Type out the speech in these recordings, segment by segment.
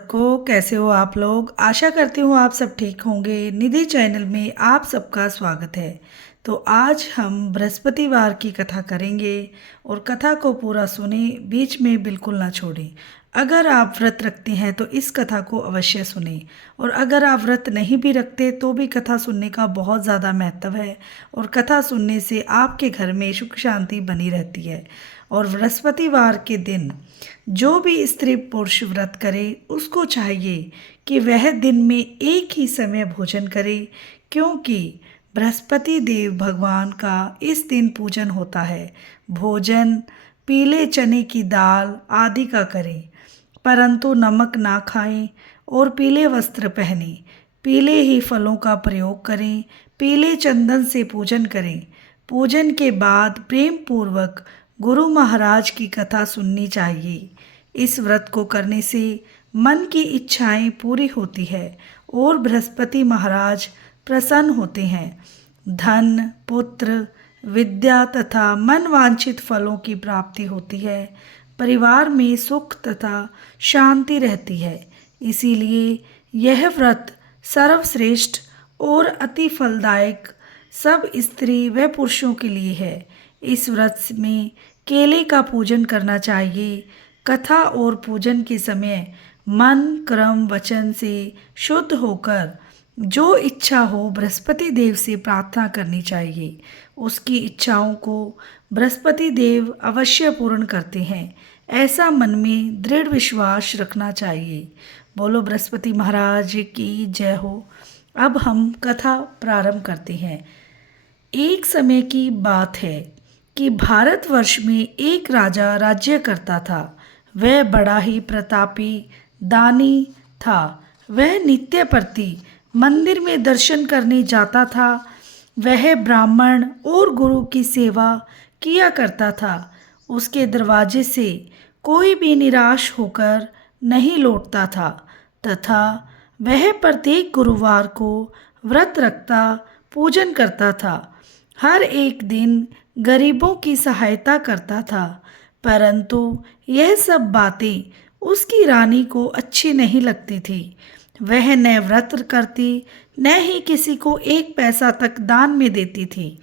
कैसे हो आप लोग। आशा करती हूँ आप सब ठीक होंगे। निधि चैनल में आप सबका स्वागत है। तो आज हम बृहस्पतिवार की कथा करेंगे और कथा को पूरा सुने, बीच में बिल्कुल ना छोड़ें। अगर आप व्रत रखते हैं तो इस कथा को अवश्य सुने, और अगर आप व्रत नहीं भी रखते तो भी कथा सुनने का बहुत ज़्यादा महत्व है, और कथा सुनने से आपके घर में सुख शांति बनी रहती है। और बृहस्पतिवार के दिन जो भी स्त्री पुरुष व्रत करे उसको चाहिए कि वह दिन में एक ही समय भोजन करे, क्योंकि बृहस्पति देव भगवान का इस दिन पूजन होता है। भोजन पीले चने की दाल आदि का करें, परंतु नमक ना खाएं, और पीले वस्त्र पहनें, पीले ही फलों का प्रयोग करें, पीले चंदन से पूजन करें। पूजन के बाद प्रेम पूर्वक गुरु महाराज की कथा सुननी चाहिए। इस व्रत को करने से मन की इच्छाएं पूरी होती है और बृहस्पति महाराज प्रसन्न होते हैं। धन, पुत्र, विद्या तथा मन वांछित फलों की प्राप्ति होती है। परिवार में सुख तथा शांति रहती है। इसीलिए यह व्रत सर्वश्रेष्ठ और अति फलदायक सब स्त्री व पुरुषों के लिए है। इस व्रत में केले का पूजन करना चाहिए। कथा और पूजन के समय मन, कर्म, वचन से शुद्ध होकर जो इच्छा हो बृहस्पति देव से प्रार्थना करनी चाहिए। उसकी इच्छाओं को बृहस्पति देव अवश्य पूर्ण करते हैं, ऐसा मन में दृढ़ विश्वास रखना चाहिए। बोलो बृहस्पति महाराज की जय हो। अब हम कथा प्रारंभ करते हैं। एक समय की बात है कि भारतवर्ष में एक राजा राज्य करता था। वह बड़ा ही प्रतापी, दानी था। वह नित्य प्रति मंदिर में दर्शन करने जाता था। वह ब्राह्मण और गुरु की सेवा किया करता था। उसके दरवाजे से कोई भी निराश होकर नहीं लौटता था, तथा वह प्रत्येक गुरुवार को व्रत रखता, पूजन करता था। हर एक दिन गरीबों की सहायता करता था। परंतु यह सब बातें उसकी रानी को अच्छी नहीं लगती थी। वह न व्रत करती, न ही किसी को एक पैसा तक दान में देती थी,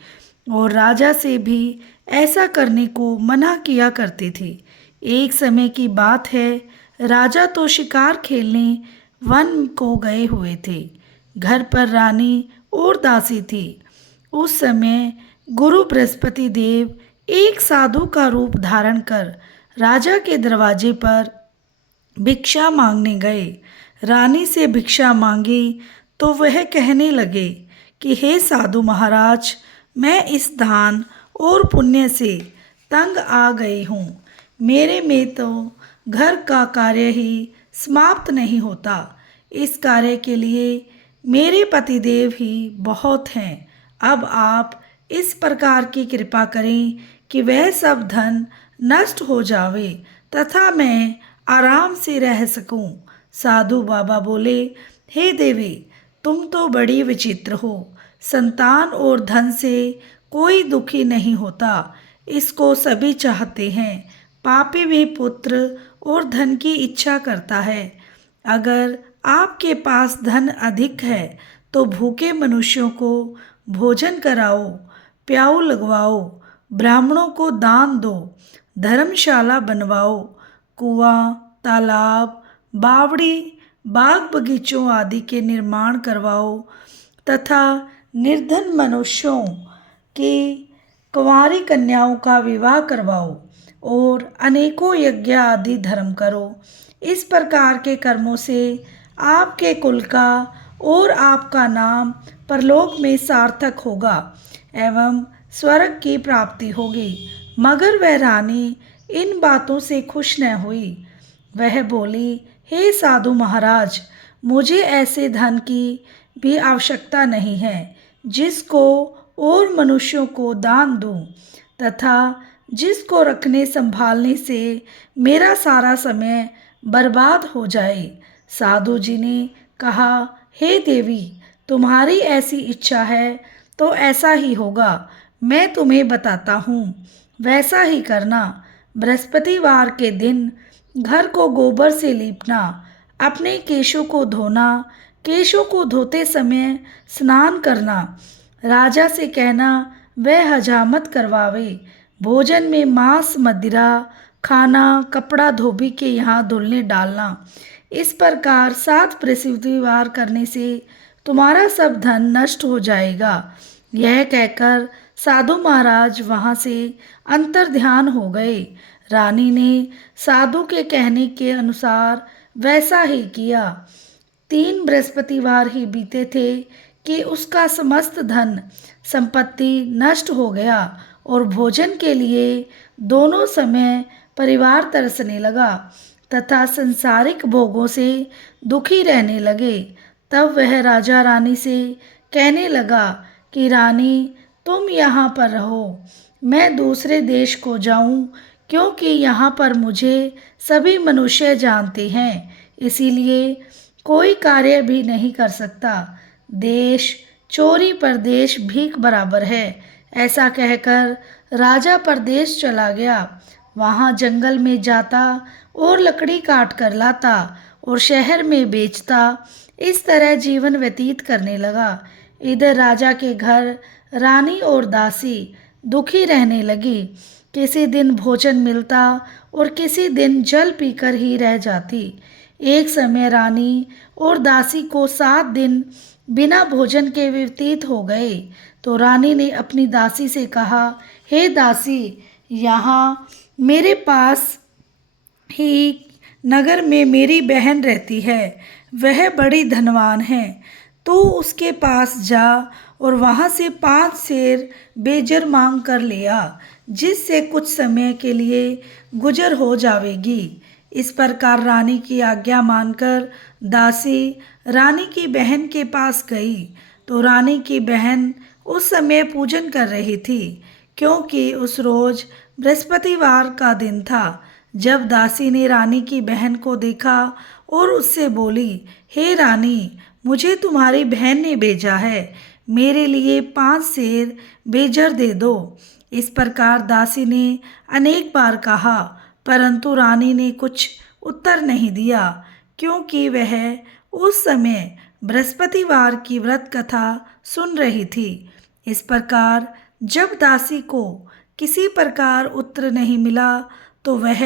और राजा से भी ऐसा करने को मना किया करती थी। एक समय की बात है, राजा तो शिकार खेलने वन को गए हुए थे। घर पर रानी और दासी थी। उस समय गुरु बृहस्पति देव एक साधु का रूप धारण कर राजा के दरवाजे पर भिक्षा मांगने गए। रानी से भिक्षा मांगी तो वह कहने लगे कि हे साधु महाराज, मैं इस दान और पुण्य से तंग आ गई हूँ। मेरे में तो घर का कार्य ही समाप्त नहीं होता। इस कार्य के लिए मेरे पतिदेव ही बहुत हैं। अब आप इस प्रकार की कृपा करें कि वह सब धन नष्ट हो जावे तथा मैं आराम से रह सकूं। साधु बाबा बोले, हे देवी, तुम तो बड़ी विचित्र हो। संतान और धन से कोई दुखी नहीं होता, इसको सभी चाहते हैं। पापी भी पुत्र और धन की इच्छा करता है। अगर आपके पास धन अधिक है तो भूखे मनुष्यों को भोजन कराओ, प्याऊ लगवाओ, ब्राह्मणों को दान दो, धर्मशाला बनवाओ, कुआं, तालाब, बावड़ी, बाग बगीचों आदि के निर्माण करवाओ, तथा निर्धन मनुष्यों की कुंवारी कन्याओं का विवाह करवाओ, और अनेकों यज्ञ आदि धर्म करो। इस प्रकार के कर्मों से आपके कुल का और आपका नाम परलोक में सार्थक होगा एवं स्वर्ग की प्राप्ति होगी। मगर वह रानी इन बातों से खुश न हुई। वह बोली, हे साधु महाराज, मुझे ऐसे धन की भी आवश्यकता नहीं है जिसको और मनुष्यों को दान दूं, तथा जिसको रखने संभालने से मेरा सारा समय बर्बाद हो जाए। साधु जी ने कहा, हे देवी, तुम्हारी ऐसी इच्छा है तो ऐसा ही होगा। मैं तुम्हें बताता हूँ, वैसा ही करना। बृहस्पतिवार के दिन घर को गोबर से लीपना, अपने केशों को धोना, केशों को धोते समय स्नान करना, राजा से कहना वह हजामत करवावे, भोजन में मांस मदिरा खाना, कपड़ा धोबी के यहाँ धुलने डालना। इस प्रकार 7 बृहस्पतिवार करने से तुम्हारा सब धन नष्ट हो जाएगा। यह कहकर साधु महाराज वहां से अंतर्ध्यान हो गए। रानी ने साधु के कहने के अनुसार वैसा ही किया। 3 बृहस्पतिवार ही बीते थे कि उसका समस्त धन संपत्ति नष्ट हो गया और भोजन के लिए दोनों समय परिवार तरसने लगा तथा संसारिक भोगों से दुखी रहने लगे। तब वह राजा रानी से कहने लगा कि रानी, तुम यहाँ पर रहो, मैं दूसरे देश को जाऊं, क्योंकि यहाँ पर मुझे सभी मनुष्य जानते हैं, इसीलिए कोई कार्य भी नहीं कर सकता। देश चोरी परदेश भीख बराबर है। ऐसा कहकर राजा परदेश चला गया। वहाँ जंगल में जाता और लकड़ी काट कर लाता और शहर में बेचता। इस तरह जीवन व्यतीत करने लगा। इधर राजा के घर रानी और दासी दुखी रहने लगी। किसी दिन भोजन मिलता और किसी दिन जल पीकर ही रह जाती। एक समय रानी और दासी को 7 दिन बिना भोजन के व्यतीत हो गए। तो रानी ने अपनी दासी से कहा, हे दासी, यहाँ मेरे पास ही नगर में मेरी बहन रहती है, वह बड़ी धनवान है, तो उसके पास जा और वहाँ से 5 सेर बेजर मांग कर ले आ, जिससे कुछ समय के लिए गुजर हो जावेगी। इस प्रकार रानी की आज्ञा मानकर दासी रानी की बहन के पास गई। तो रानी की बहन उस समय पूजन कर रही थी, क्योंकि उस रोज बृहस्पतिवार का दिन था। जब दासी ने रानी की बहन को देखा और उससे बोली, हे रानी, मुझे तुम्हारी बहन ने भेजा है, मेरे लिए 5 सेर बेजर दे दो। इस प्रकार दासी ने अनेक बार कहा, परंतु रानी ने कुछ उत्तर नहीं दिया, क्योंकि वह उस समय बृहस्पतिवार की व्रत कथा सुन रही थी। इस प्रकार जब दासी को किसी प्रकार उत्तर नहीं मिला तो वह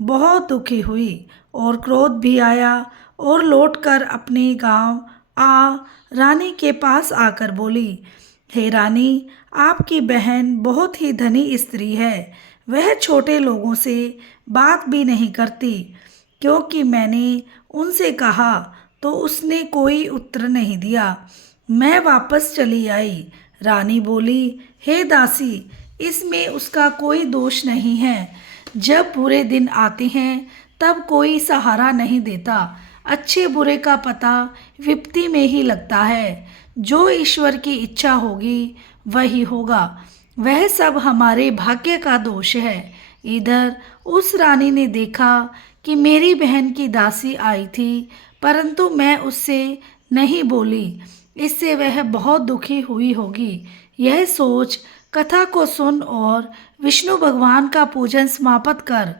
बहुत दुखी हुई और क्रोध भी आया और लौटकर अपने गांव आ रानी के पास आकर बोली, हे रानी, आपकी बहन बहुत ही धनी स्त्री है, वह छोटे लोगों से बात भी नहीं करती, क्योंकि मैंने उनसे कहा तो उसने कोई उत्तर नहीं दिया। मैं वापस चली आई। रानी बोली, हे दासी, इसमें उसका कोई दोष नहीं है। जब बुरे दिन आते हैं तब कोई सहारा नहीं देता। अच्छे बुरे का पता विपत्ति में ही लगता है। जो ईश्वर की इच्छा होगी वही होगा। वह सब हमारे भाग्य का दोष है। इधर उस रानी ने देखा कि मेरी बहन की दासी आई थी, परंतु मैं उससे नहीं बोली, इससे वह बहुत दुखी हुई होगी। यह सोच कथा को सुन और विष्णु भगवान का पूजन समाप्त कर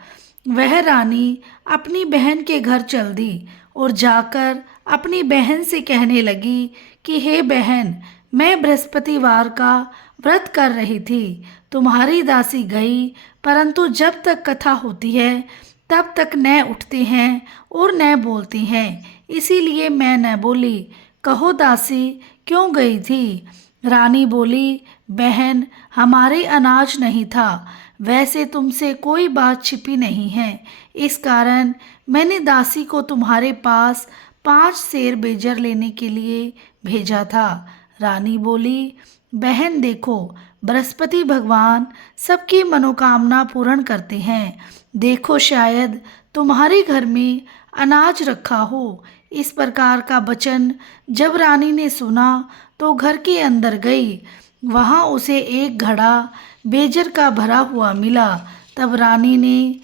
वह रानी अपनी बहन के घर चल दी और जाकर अपनी बहन से कहने लगी कि हे बहन, मैं बृहस्पतिवार का व्रत कर रही थी, तुम्हारी दासी गई, परंतु जब तक कथा होती है तब तक न उठते हैं और न बोलती हैं, इसीलिए मैं न बोली। कहो दासी, क्यों गई थी? रानी बोली, बहन, हमारे अनाज नहीं था। वैसे तुमसे कोई बात छिपी नहीं है, इस कारण मैंने दासी को तुम्हारे पास 5 सेर बेजर लेने के लिए भेजा था। रानी बोली, बहन देखो, बृहस्पति भगवान सबकी मनोकामना पूर्ण करते हैं। देखो, शायद तुम्हारे घर में अनाज रखा हो। इस प्रकार का वचन जब रानी ने सुना तो घर के अंदर गई। वहाँ उसे एक घड़ा बेजर का भरा हुआ मिला। तब रानी ने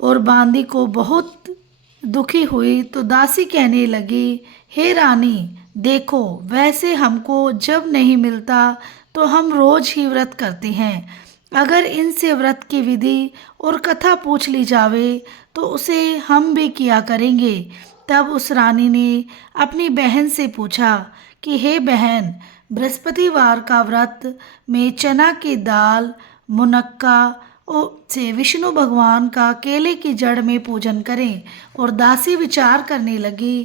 और बांदी को बहुत दुखी हुई तो दासी कहने लगी, हे रानी, देखो, वैसे हमको जब नहीं मिलता तो हम रोज ही व्रत करते हैं। अगर इनसे व्रत की विधि और कथा पूछ ली जावे तो उसे हम भी किया करेंगे। तब उस रानी ने अपनी बहन से पूछा कि हे बहन, बृहस्पतिवार का व्रत में चना की दाल, मुनक्का से विष्णु भगवान का केले की जड़ में पूजन करें। और दासी विचार करने लगी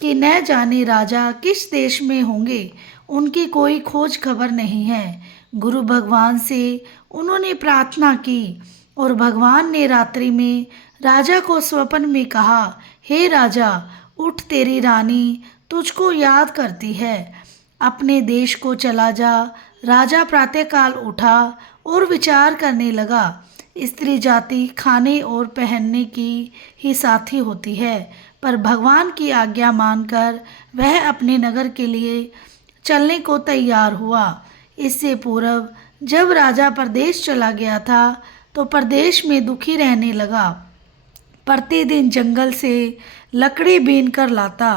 कि न जाने राजा किस देश में होंगे, उनकी कोई खोज खबर नहीं है। गुरु भगवान से उन्होंने प्रार्थना की और भगवान ने रात्रि में राजा को स्वप्न में कहा, हे राजा, उठ, तेरी रानी तुझको याद करती है, अपने देश को चला जा। राजा प्रातःकाल उठा और विचार करने लगा, स्त्री जाति खाने और पहनने की ही साथी होती है, पर भगवान की आज्ञा मानकर वह अपने नगर के लिए चलने को तैयार हुआ। इससे पूर्व जब राजा परदेश चला गया था तो परदेश में दुखी रहने लगा। प्रतिदिन जंगल से लकड़ी बीन कर लाता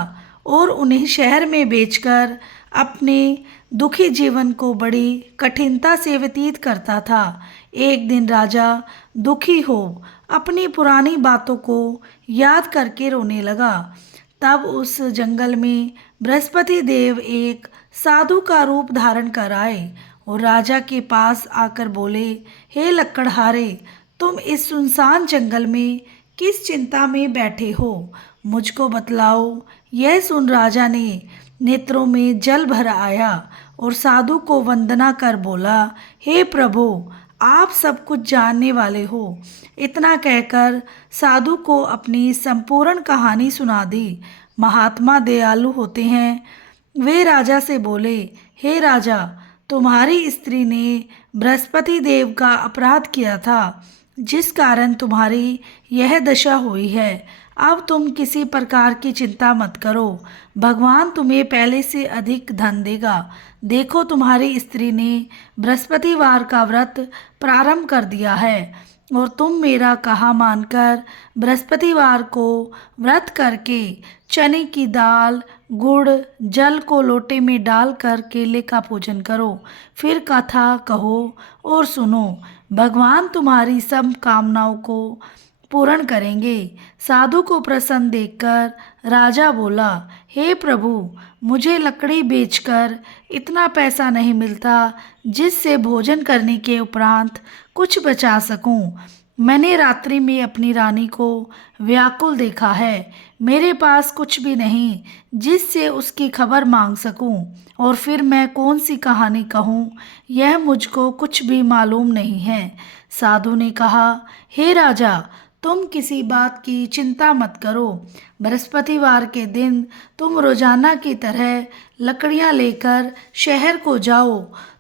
और उन्हें शहर में बेचकर अपने दुखी जीवन को बड़ी कठिनता से व्यतीत करता था। एक दिन राजा दुखी हो अपनी पुरानी बातों को याद करके रोने लगा। तब उस जंगल में बृहस्पति देव एक साधु का रूप धारण कर आए और राजा के पास आकर बोले, हे लकड़हारे, तुम इस सुनसान जंगल में किस चिंता में बैठे हो, मुझको बतलाओ। यह सुन राजा ने नेत्रों में जल भर आया और साधु को वंदना कर बोला, हे प्रभु, आप सब कुछ जानने वाले हो। इतना कहकर साधु को अपनी संपूर्ण कहानी सुना दी। महात्मा दयालु होते हैं। वे राजा से बोले, हे राजा, तुम्हारी स्त्री ने बृहस्पति देव का अपराध किया था, जिस कारण तुम्हारी यह दशा हुई है। अब तुम किसी प्रकार की चिंता मत करो, भगवान तुम्हें पहले से अधिक धन देगा। देखो, तुम्हारी स्त्री ने बृहस्पतिवार का व्रत प्रारंभ कर दिया है और तुम मेरा कहा मानकर बृहस्पतिवार को व्रत करके चने की दाल, गुड़, जल को लोटे में डालकर केले का पूजन करो। फिर कथा कहो और सुनो, भगवान तुम्हारी सब कामनाओं को पूर्ण करेंगे। साधु को प्रसन्न देखकर राजा बोला, हे प्रभु, मुझे लकड़ी बेचकर इतना पैसा नहीं मिलता जिससे भोजन करने के उपरांत कुछ बचा सकूं। मैंने रात्रि में अपनी रानी को व्याकुल देखा है। मेरे पास कुछ भी नहीं जिससे उसकी खबर मांग सकूं, और फिर मैं कौन सी कहानी कहूं, यह मुझको कुछ भी मालूम नहीं है। साधु ने कहा, हे राजा, तुम किसी बात की चिंता मत करो। बृहस्पतिवार के दिन तुम रोजाना की तरह लकड़ियां लेकर शहर को जाओ।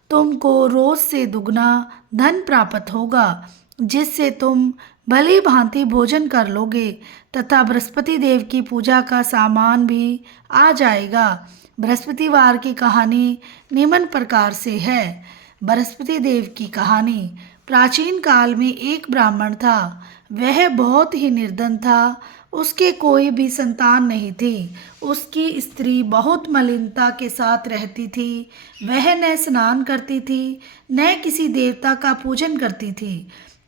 तुमको रोज से दुगना धन प्राप्त होगा, जिससे तुम भली भांति भोजन कर लोगे तथा बृहस्पति देव की पूजा का सामान भी आ जाएगा। बृहस्पतिवार की कहानी निम्न प्रकार से है। बृहस्पति देव की कहानी। प्राचीन काल में एक ब्राह्मण था। वह बहुत ही निर्धन था। उसके कोई भी संतान नहीं थी। उसकी स्त्री बहुत मलिनता के साथ रहती थी। वह न स्नान करती थी, न किसी देवता का पूजन करती थी।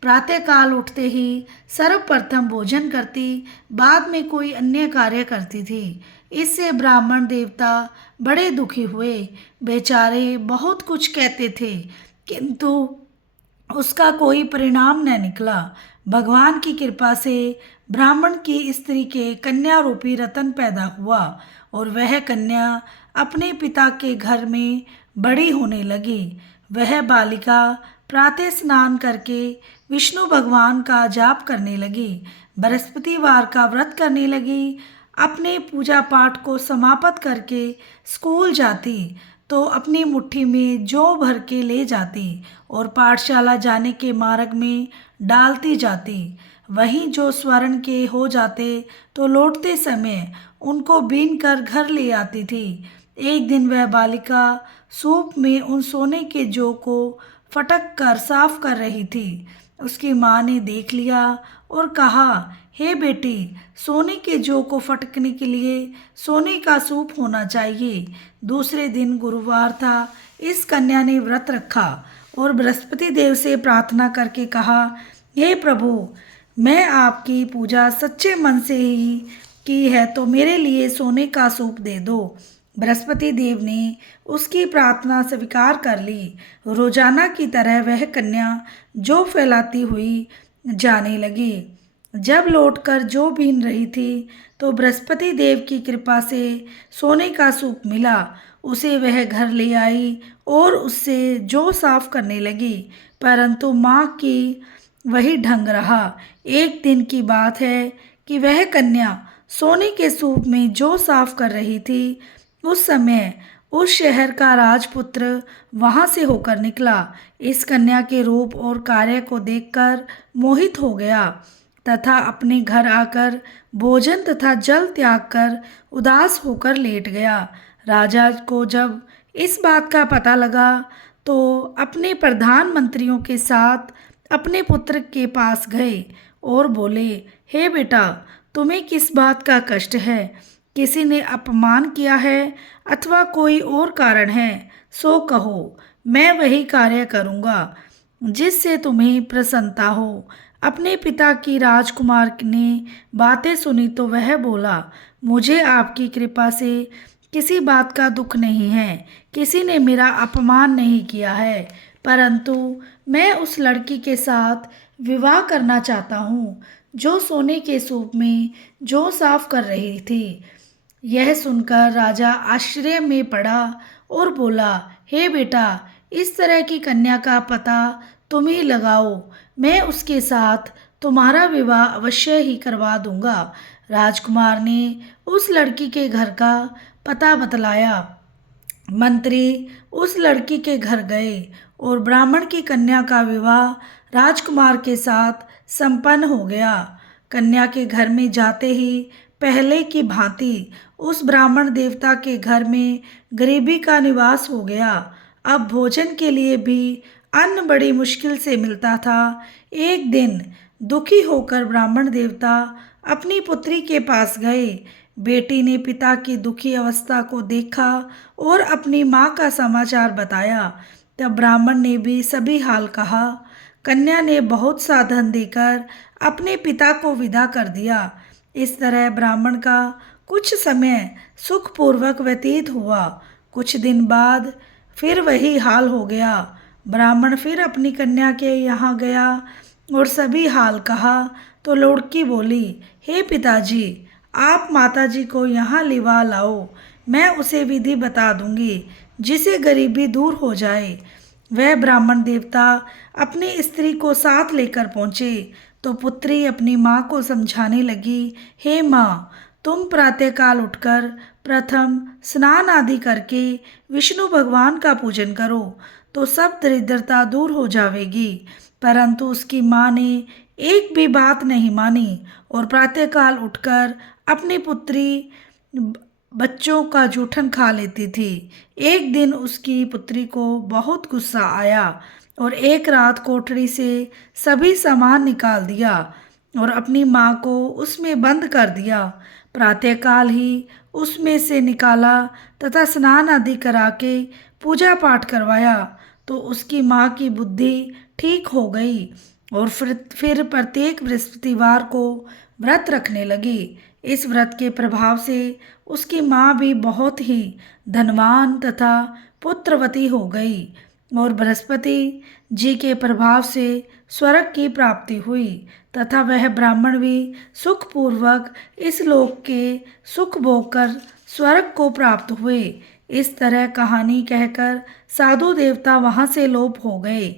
प्रातःकाल उठते ही सर्वप्रथम भोजन करती, बाद में कोई अन्य कार्य करती थी। इससे ब्राह्मण देवता बड़े दुखी हुए। बेचारे बहुत कुछ कहते थे, किंतु उसका कोई परिणाम न निकला। भगवान की कृपा से ब्राह्मण की स्त्री के कन्या रूपी रतन पैदा हुआ और वह कन्या अपने पिता के घर में बड़ी होने लगी। वह बालिका प्रातः स्नान करके विष्णु भगवान का जाप करने लगी, बृहस्पतिवार का व्रत करने लगी। अपने पूजा पाठ को समाप्त करके स्कूल जाती तो अपनी मुट्ठी में जौ भर के ले जाती और पाठशाला जाने के मार्ग में डालती जाती। वहीं जो स्वर्ण के हो जाते तो लौटते समय उनको बीन कर घर ले आती थी। एक दिन वह बालिका सूप में उन सोने के जौ को फटक कर साफ कर रही थी। उसकी माँ ने देख लिया और कहा, हे बेटी, सोने के जौ को फटकने के लिए सोने का सूप होना चाहिए। दूसरे दिन गुरुवार था। इस कन्या ने व्रत रखा और बृहस्पति देव से प्रार्थना करके कहा, हे प्रभु, मैं आपकी पूजा सच्चे मन से ही की है तो मेरे लिए सोने का सूप दे दो। बृहस्पति देव ने उसकी प्रार्थना स्वीकार कर ली। रोजाना की तरह वह कन्या जौ फैलाती हुई जाने लगी। जब लौटकर जौ बीन रही थी तो बृहस्पति देव की कृपा से सोने का सूप मिला। उसे वह घर ले आई और उससे जौ साफ करने लगी, परंतु माँ की वही ढंग रहा। एक दिन की बात है कि वह कन्या सोने के सूप में जौ साफ कर रही थी। उस समय उस शहर का राजपुत्र वहां से होकर निकला। इस कन्या के रूप और कार्य को देखकर मोहित हो गया तथा अपने घर आकर भोजन तथा जल त्याग कर उदास होकर लेट गया। राजा को जब इस बात का पता लगा तो अपने प्रधानमंत्रियों के साथ अपने पुत्र के पास गए और बोले, हे बेटा, तुम्हें किस बात का कष्ट है? किसी ने अपमान किया है अथवा कोई और कारण है? सो कहो, मैं वही कार्य करूँगा जिससे तुम्हें प्रसन्नता हो। अपने पिता की राजकुमार ने बातें सुनी तो वह बोला, मुझे आपकी कृपा से किसी बात का दुख नहीं है। किसी ने मेरा अपमान नहीं किया है, परंतु मैं उस लड़की के साथ विवाह करना चाहता हूँ जो सोने के सूप में जौ साफ कर रही थी। यह सुनकर राजा आश्चर्य में पड़ा और बोला, हे बेटा, इस तरह की कन्या का पता तुम ही लगाओ, मैं उसके साथ तुम्हारा विवाह अवश्य ही करवा दूंगा। राजकुमार ने उस लड़की के घर का पता बतलाया। मंत्री उस लड़की के घर गए और ब्राह्मण की कन्या का विवाह राजकुमार के साथ संपन्न हो गया। कन्या के घर में जाते ही पहले की भांति उस ब्राह्मण देवता के घर में गरीबी का निवास हो गया। अब भोजन के लिए भी अन्न बड़ी मुश्किल से मिलता था। एक दिन दुखी होकर ब्राह्मण देवता अपनी पुत्री के पास गए। बेटी ने पिता की दुखी अवस्था को देखा और अपनी माँ का समाचार बताया। तब ब्राह्मण ने भी सभी हाल कहा। कन्या ने बहुत सा धन देकर अपने पिता को विदा कर दिया। इस तरह ब्राह्मण का कुछ समय सुखपूर्वक व्यतीत हुआ। कुछ दिन बाद फिर वही हाल हो गया। ब्राह्मण फिर अपनी कन्या के यहाँ गया और सभी हाल कहा तो लड़की बोली, हे पिताजी, आप माताजी को यहाँ लिवा लाओ, मैं उसे विधि बता दूंगी जिसे गरीबी दूर हो जाए। वह ब्राह्मण देवता अपनी स्त्री को साथ लेकर पहुँचे तो पुत्री अपनी माँ को समझाने लगी, हे माँ, तुम प्रातःकाल उठकर प्रथम स्नान आदि करके विष्णु भगवान का पूजन करो तो सब दरिद्रता दूर हो जाएगी। परंतु उसकी माँ ने एक भी बात नहीं मानी और प्रातःकाल उठकर अपनी पुत्री बच्चों का जूठन खा लेती थी। एक दिन उसकी पुत्री को बहुत गुस्सा आया और एक रात कोठरी से सभी सामान निकाल दिया और अपनी माँ को उसमें बंद कर दिया। प्रातःकाल ही उसमें से निकाला तथा स्नान आदि करा के पूजा पाठ करवाया तो उसकी माँ की बुद्धि ठीक हो गई और फिर प्रत्येक बृहस्पतिवार को व्रत रखने लगी। इस व्रत के प्रभाव से उसकी माँ भी बहुत ही धनवान तथा पुत्रवती हो गई और बृहस्पति जी के प्रभाव से स्वर्ग की प्राप्ति हुई तथा वह ब्राह्मण भी सुखपूर्वक इस लोक के सुख भोग कर स्वर्ग को प्राप्त हुए। इस तरह कहानी कहकर साधु देवता वहाँ से लोप हो गए।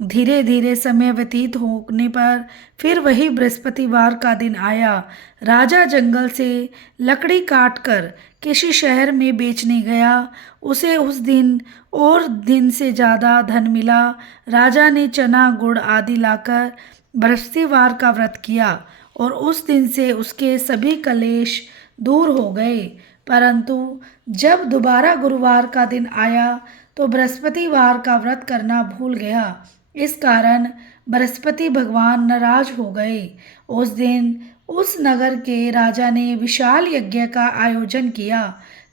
धीरे धीरे समय व्यतीत होने पर फिर वही बृहस्पतिवार का दिन आया। राजा जंगल से लकड़ी काट कर किसी शहर में बेचने गया। उसे उस दिन और दिन से ज़्यादा धन मिला। राजा ने चना गुड़ आदि लाकर बृहस्पतिवार का व्रत किया और उस दिन से उसके सभी कलेश दूर हो गए। परंतु जब दोबारा गुरुवार का दिन आया तो बृहस्पतिवार का व्रत करना भूल गया। इस कारण बृहस्पति भगवान नाराज हो गए। उस दिन उस नगर के राजा ने विशाल यज्ञ का आयोजन किया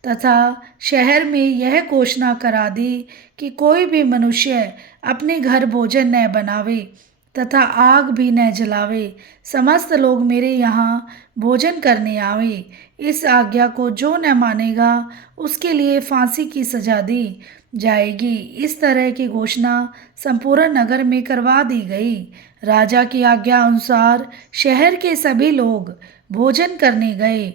तथा शहर में यह घोषणा करा दी कि कोई भी मनुष्य अपने घर भोजन न बनावे तथा आग भी न जलावे, समस्त लोग मेरे यहाँ भोजन करने आवे। इस आज्ञा को जो न मानेगा उसके लिए फांसी की सजा दी जाएगी। इस तरह की घोषणा संपूर्ण नगर में करवा दी गई। राजा की आज्ञा अनुसार शहर के सभी लोग भोजन करने गए,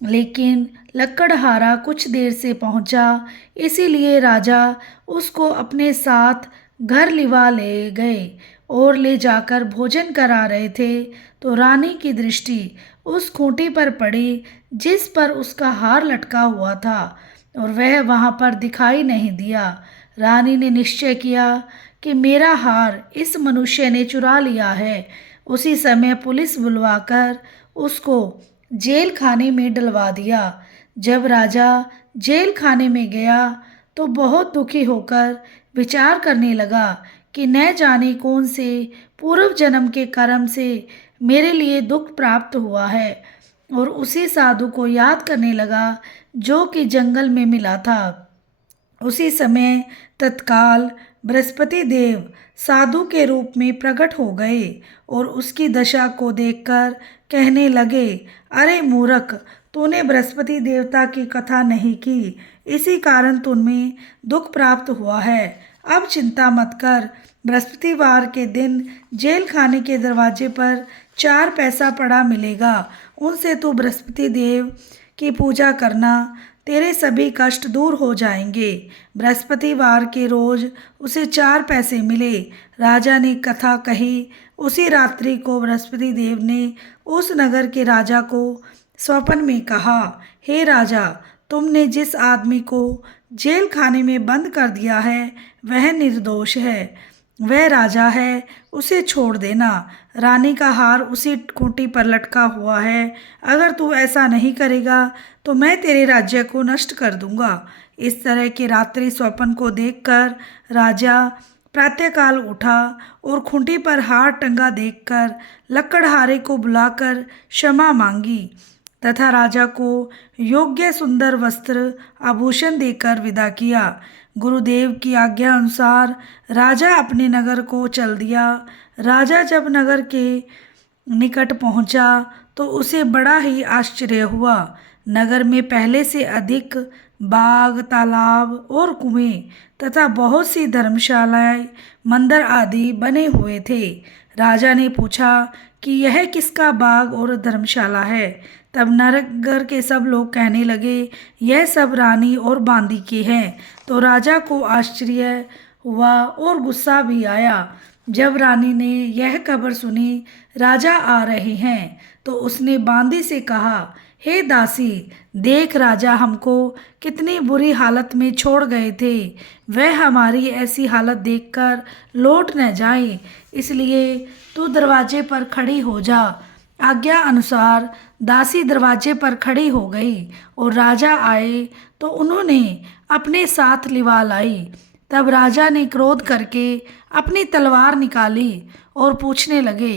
लेकिन लकड़हारा कुछ देर से पहुंचा, इसीलिए राजा उसको अपने साथ घर लिवा ले गए और ले जाकर भोजन करा रहे थे तो रानी की दृष्टि उस खूंटी पर पड़ी जिस पर उसका हार लटका हुआ था, और वह वहां पर दिखाई नहीं दिया। रानी ने निश्चय किया कि मेरा हार इस मनुष्य ने चुरा लिया है। उसी समय पुलिस बुलवाकर उसको जेल खाने में डलवा दिया। जब राजा जेल खाने में गया तो बहुत दुखी होकर विचार करने लगा कि न जाने कौन से पूर्व जन्म के कर्म से मेरे लिए दुख प्राप्त हुआ है, और उसी साधु को याद करने लगा जो कि जंगल में मिला था। उसी समय तत्काल बृहस्पति देव साधु के रूप में प्रकट हो गए और उसकी दशा को देखकर कहने लगे, अरे मूर्ख, तूने बृहस्पति देवता की कथा नहीं की, इसी कारण तुम्हें दुख प्राप्त हुआ है। अब चिंता मत कर, बृहस्पतिवार के दिन जेल खाने के दरवाजे पर 4 पैसा पड़ा मिलेगा, उनसे तू बृहस्पति देव की पूजा करना, तेरे सभी कष्ट दूर हो जाएंगे। बृहस्पतिवार के रोज उसे 4 पैसे मिले। राजा ने कथा कही। उसी रात्रि को बृहस्पति देव ने उस नगर के राजा को स्वप्न में कहा, हे राजा, तुमने जिस आदमी को जेल खाने में बंद कर दिया है वह निर्दोष है, वह राजा है, उसे छोड़ देना। रानी का हार उसी खूंटी पर लटका हुआ है। अगर तू ऐसा नहीं करेगा तो मैं तेरे राज्य को नष्ट कर दूंगा। इस तरह के रात्रि स्वप्न को देखकर राजा प्रातःकाल उठा और खूंटी पर हार टंगा देखकर लकड़हारे को बुलाकर क्षमा मांगी तथा राजा को योग्य सुंदर वस्त्र आभूषण देकर विदा किया। गुरुदेव की आज्ञा अनुसार राजा अपने नगर को चल दिया। राजा जब नगर के निकट पहुंचा तो उसे बड़ा ही आश्चर्य हुआ। नगर में पहले से अधिक बाग, तालाब और कुएं तथा बहुत सी धर्मशालाएं, मंदिर आदि बने हुए थे। राजा ने पूछा कि यह किसका बाग और धर्मशाला है। तब नगर के सब लोग कहने लगे, यह सब रानी और बांदी के हैं। तो राजा को आश्चर्य हुआ और गुस्सा भी आया। जब रानी ने यह खबर सुनी राजा आ रहे हैं तो उसने बांदी से कहा, हे दासी, देख राजा हमको कितनी बुरी हालत में छोड़ गए थे, वह हमारी ऐसी हालत देखकर लौट न जाए, इसलिए तू दरवाजे पर खड़ी हो जा। आज्ञा अनुसार दासी दरवाजे पर खड़ी हो गई और राजा आए तो उन्होंने अपने साथ लिवा लाई। तब राजा ने क्रोध करके अपनी तलवार निकाली और पूछने लगे,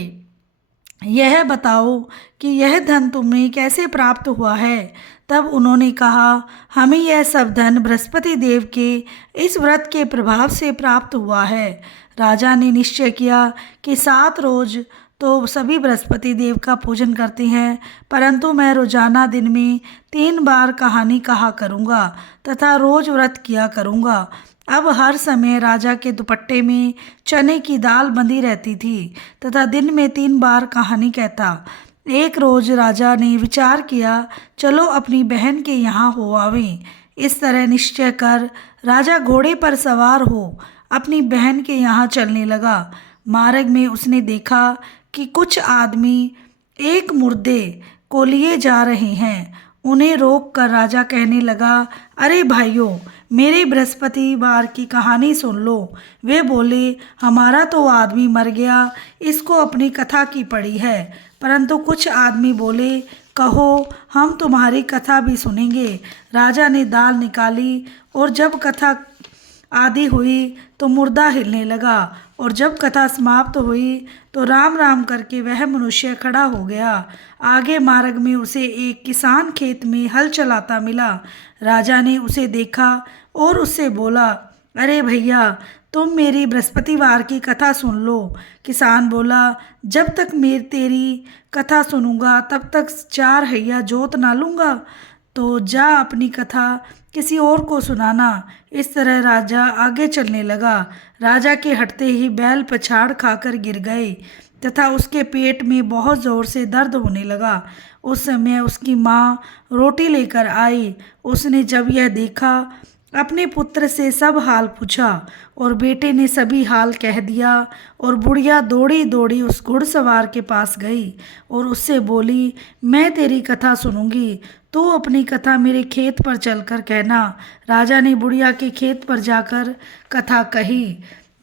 यह बताओ कि यह धन तुम्हें कैसे प्राप्त हुआ है। तब उन्होंने कहा, हमें यह सब धन बृहस्पति देव के इस व्रत के प्रभाव से प्राप्त हुआ है। राजा ने निश्चय किया कि 7 रोज तो सभी बृहस्पति देव का पूजन करते हैं, परंतु मैं रोजाना दिन में 3 बार कहानी कहा करूँगा तथा रोज व्रत किया करूँगा। अब हर समय राजा के दुपट्टे में चने की दाल बंधी रहती थी तथा दिन में 3 बार कहानी कहता। एक रोज राजा ने विचार किया, चलो अपनी बहन के यहाँ हो आवें। इस तरह निश्चय कर राजा घोड़े पर सवार हो अपनी बहन के यहाँ चलने लगा। मार्ग में उसने देखा कि कुछ आदमी एक मुर्दे को लिए जा रहे हैं। उन्हें रोककर राजा कहने लगा, अरे भाइयों, मेरी बृहस्पतिवार की कहानी सुन लो। वे बोले, हमारा तो आदमी मर गया, इसको अपनी कथा की पड़ी है। परंतु कुछ आदमी बोले, कहो, हम तुम्हारी कथा भी सुनेंगे। राजा ने दाल निकाली और जब कथा आदि हुई तो मुर्दा हिलने लगा, और जब कथा समाप्त हुई तो राम राम करके वह मनुष्य खड़ा हो गया। आगे मार्ग में उसे एक किसान खेत में हल चलाता मिला। राजा ने उसे देखा और उससे बोला, अरे भैया, तुम मेरी बृहस्पतिवार की कथा सुन लो। किसान बोला, जब तक मैं तेरी कथा सुनूंगा तब तक 4 हैया जोत ना लूँगा। तो जा अपनी कथा किसी और को सुनाना। इस तरह राजा आगे चलने लगा। राजा के हटते ही बैल पछाड़ खाकर गिर गए तथा उसके पेट में बहुत ज़ोर से दर्द होने लगा। उस समय उसकी माँ रोटी लेकर आई। उसने जब यह देखा, अपने पुत्र से सब हाल पूछा और बेटे ने सभी हाल कह दिया। और बुढ़िया दौड़ी दौड़ी उस घुड़सवार के पास गई और उससे बोली, मैं तेरी कथा सुनूंगी, तू अपनी कथा मेरे खेत पर चलकर कहना। राजा ने बुढ़िया के खेत पर जाकर कथा कही,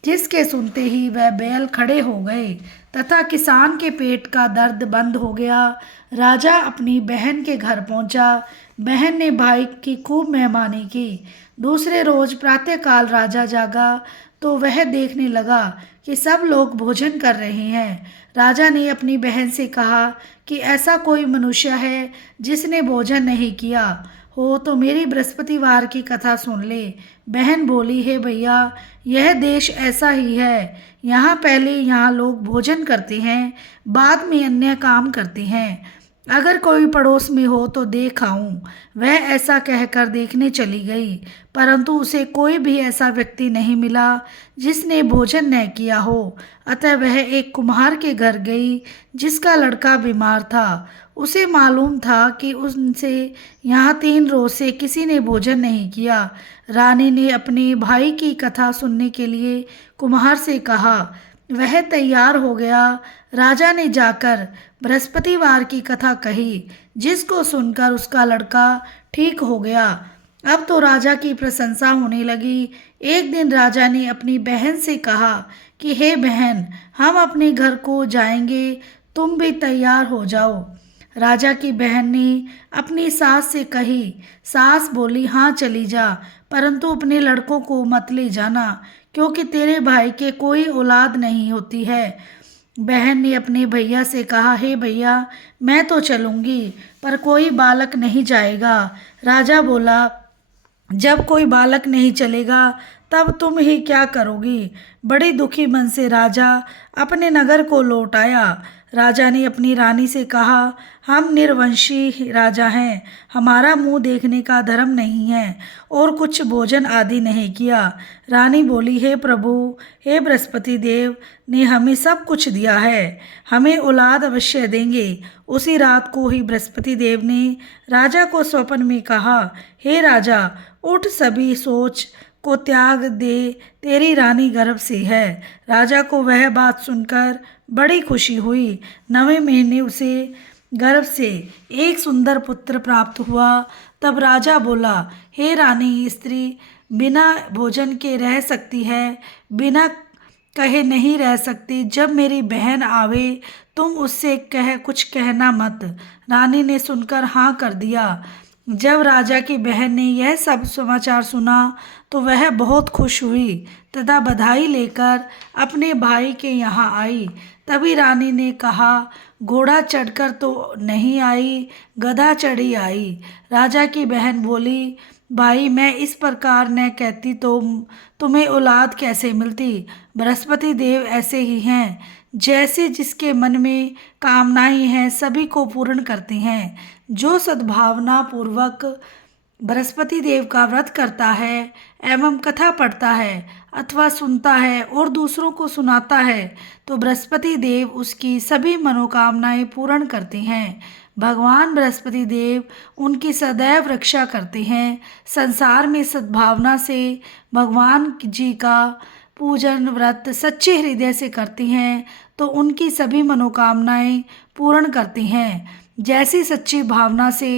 जिसके सुनते ही वह बैल खड़े हो गए तथा किसान के पेट का दर्द बंद हो गया। राजा अपनी बहन के घर पहुंचा। बहन ने भाई की खूब मेहमानी की। दूसरे रोज प्रातःकाल राजा जागा तो वह देखने लगा कि सब लोग भोजन कर रहे हैं। राजा ने अपनी बहन से कहा कि ऐसा कोई मनुष्य है जिसने भोजन नहीं किया हो तो मेरी बृहस्पतिवार की कथा सुन ले। बहन बोली, हे भैया, यह देश ऐसा ही है। यहाँ लोग भोजन करते हैं, बाद में अन्य काम करते हैं। अगर कोई पड़ोस में हो तो देख आऊं। वह ऐसा कहकर देखने चली गई, परंतु उसे कोई भी ऐसा व्यक्ति नहीं मिला जिसने भोजन न किया हो। अतः वह एक कुम्हार के घर गई जिसका लड़का बीमार था। उसे मालूम था कि उनसे यहाँ 3 रोज से किसी ने भोजन नहीं किया। रानी ने अपने भाई की कथा सुनने के लिए कुम्हार से कहा। वह तैयार हो गया। राजा ने जाकर बृहस्पतिवार की कथा कही, जिसको सुनकर उसका लड़का ठीक हो गया। अब तो राजा की प्रशंसा होने लगी। एक दिन राजा ने अपनी बहन से कहा कि हे बहन, हम अपने घर को जाएंगे, तुम भी तैयार हो जाओ। राजा की बहन ने अपनी सास से कही। सास बोली, हाँ चली जा, परंतु अपने लड़कों को मत ले जाना, क्योंकि तेरे भाई के कोई औलाद नहीं होती है। बहन ने अपने भैया से कहा, हे भैया, मैं तो चलूंगी, पर कोई बालक नहीं जाएगा। राजा बोला, जब कोई बालक नहीं चलेगा तब तुम ही क्या करोगी। बड़ी दुखी मन से राजा अपने नगर को लौट आया। राजा ने अपनी रानी से कहा, हम निर्वंशी राजा हैं, हमारा मुंह देखने का धर्म नहीं है और कुछ भोजन आदि नहीं किया। रानी बोली, हे प्रभु, हे बृहस्पति देव ने हमें सब कुछ दिया है, हमें औलाद अवश्य देंगे। उसी रात को ही बृहस्पति देव ने राजा को स्वप्न में कहा, हे राजा, उठ, सभी सोच को त्याग दे, तेरी रानी गर्भ से है। राजा को वह बात सुनकर बड़ी खुशी हुई। 9वें महीने उसे गर्भ से एक सुंदर पुत्र प्राप्त हुआ। तब राजा बोला, हे रानी, स्त्री बिना भोजन के रह सकती है, बिना कहे नहीं रह सकती। जब मेरी बहन आवे तुम उससे कुछ कहना मत। रानी ने सुनकर हाँ कर दिया। जब राजा की बहन ने यह सब समाचार सुना तो वह बहुत खुश हुई तथा बधाई लेकर अपने भाई के यहाँ आई। तभी रानी ने कहा, घोड़ा चढ़कर तो नहीं आई, गधा चढ़ी आई। राजा की बहन बोली, भाई, मैं इस प्रकार न कहती तो तुम्हें औलाद कैसे मिलती। बृहस्पति देव ऐसे ही हैं, जैसे जिसके मन में कामनाएं हैं सभी को पूर्ण करते हैं। जो सद्भावना पूर्वक बृहस्पति देव का व्रत करता है एवं कथा पढ़ता है अथवा सुनता है और दूसरों को सुनाता है तो बृहस्पति देव उसकी सभी मनोकामनाएं पूर्ण करते हैं। भगवान बृहस्पति देव उनकी सदैव रक्षा करते हैं। संसार में सद्भावना से भगवान जी का पूजन व्रत सच्चे हृदय से करते हैं तो उनकी सभी मनोकामनाएं पूर्ण करते हैं। जैसी सच्ची भावना से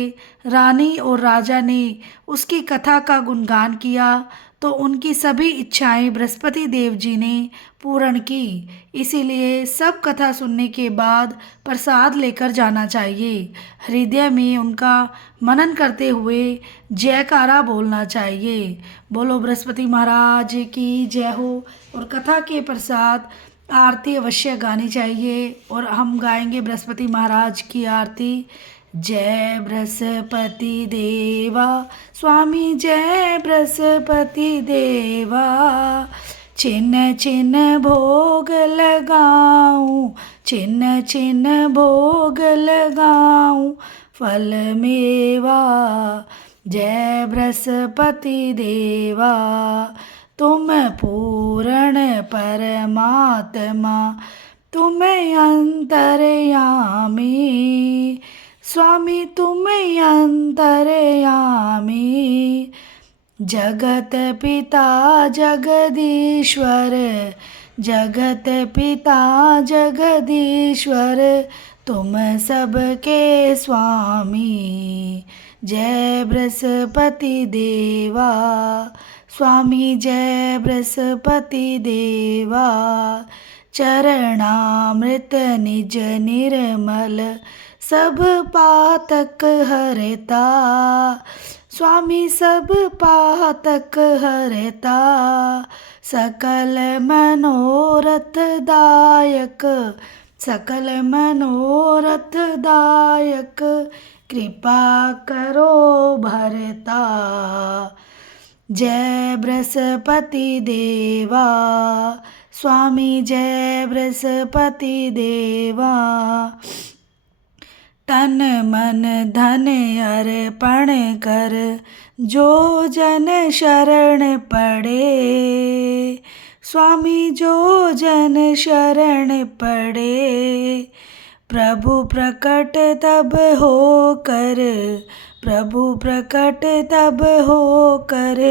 रानी और राजा ने उसकी कथा का गुणगान किया तो उनकी सभी इच्छाएं बृहस्पति देव जी ने पूर्ण की। इसीलिए सब कथा सुनने के बाद प्रसाद लेकर जाना चाहिए। हृदय में उनका मनन करते हुए जयकारा बोलना चाहिए। बोलो बृहस्पति महाराज की जय हो। और कथा के प्रसाद आरती अवश्य गानी चाहिए और हम गाएंगे बृहस्पति महाराज की आरती। जय बृहस्पति देवा स्वामी, जय बृहस्पति देवा, छिन्न छिन्न भोग लगाऊं, छिन्न छिन्न भोग लगाऊं फल मेवा। जय बृहस्पति देवा, तुम पूर्ण परमात्मा, तुम अंतर्यामी। स्वामी तुम अंतर्यामी। जगत पिता जगदीश्वर, जगत पिता जगदीश्वर, तुम सबके स्वामी। जय बृहस्पति देवा, स्वामी जय बृहस्पति देवा। चरणामृत निज निर्मल, सब पातक हरता। स्वामी सब पातक हरता, सकल मनोरथ दायक, सकल मनोरथ दायक, कृपा करो भरता। जय बृहस्पति देवा, स्वामी जय बृहस्पति देवा। तन मन धन अर्पण कर, जो जन शरण पड़े। स्वामी जो जन शरण पड़े, प्रभु प्रकट तब हो कर, प्रभु प्रकट तब हो कर,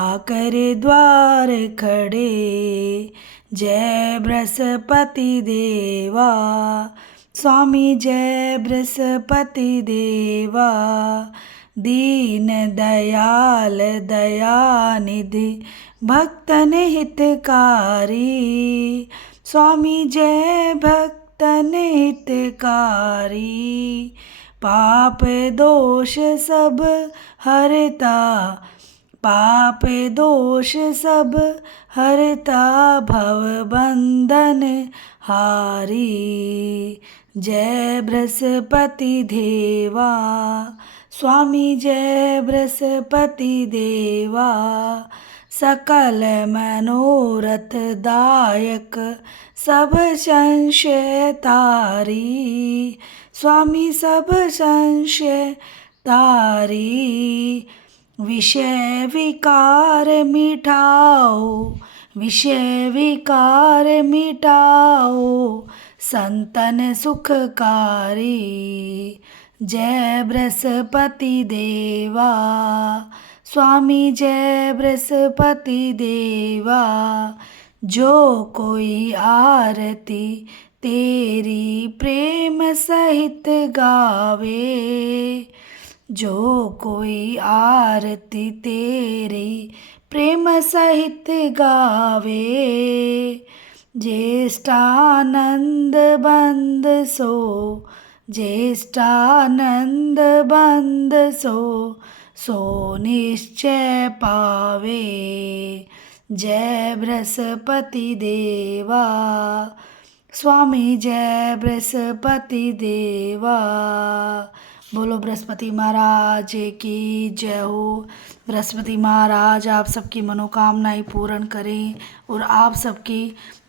आकर द्वार खड़े। जय बृहस्पति देवा, स्वामी जय बृहस्पति देवा। दीन दयाल दयानिधि, भक्तन हितकारी। स्वामी जय भक्तन हितकारी। पाप दोष सब हरता, पाप दोष सब हरता, भव बंधन हारी। जय बृहस्पति देवा, स्वामी जय बृहस्पति देवा। सकल मनोरथ दायक, सब संशय तारी। स्वामी सब संशय तारी। विषय विकार मिटाओ, विषय विकार मिटाओ, संतन सुखकारी। जय बृहस्पति देवा, स्वामी जय बृहस्पति देवा। जो कोई आरती तेरी प्रेम सहित गावे, जो कोई आरती तेरी प्रेम सहित गावे। ज्येष्ठानंद बंद सो, ज्येष्ठानंद बंद सो, सो निश्चय पावे। जय बृहस्पति देवा, स्वामी जय बृहस्पति देवा। बोलो बृहस्पति महाराज की जय हो। बृहस्पति महाराज आप सबकी मनोकामनाएं पूर्ण करें और आप सबके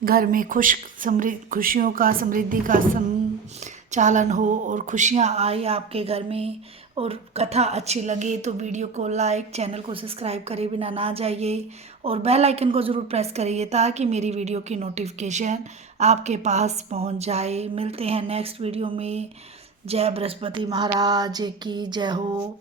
घर में खुशियों का समृद्धि का संचालन हो और खुशियां आए आपके घर में। और कथा अच्छी लगे तो वीडियो को लाइक, चैनल को सब्सक्राइब करे बिना ना जाइए और बेल आइकन को ज़रूर प्रेस करिए ताकि मेरी वीडियो की नोटिफिकेशन आपके पास पहुंच जाए। मिलते हैं नेक्स्ट वीडियो में। जय बृहस्पति महाराज की जय हो।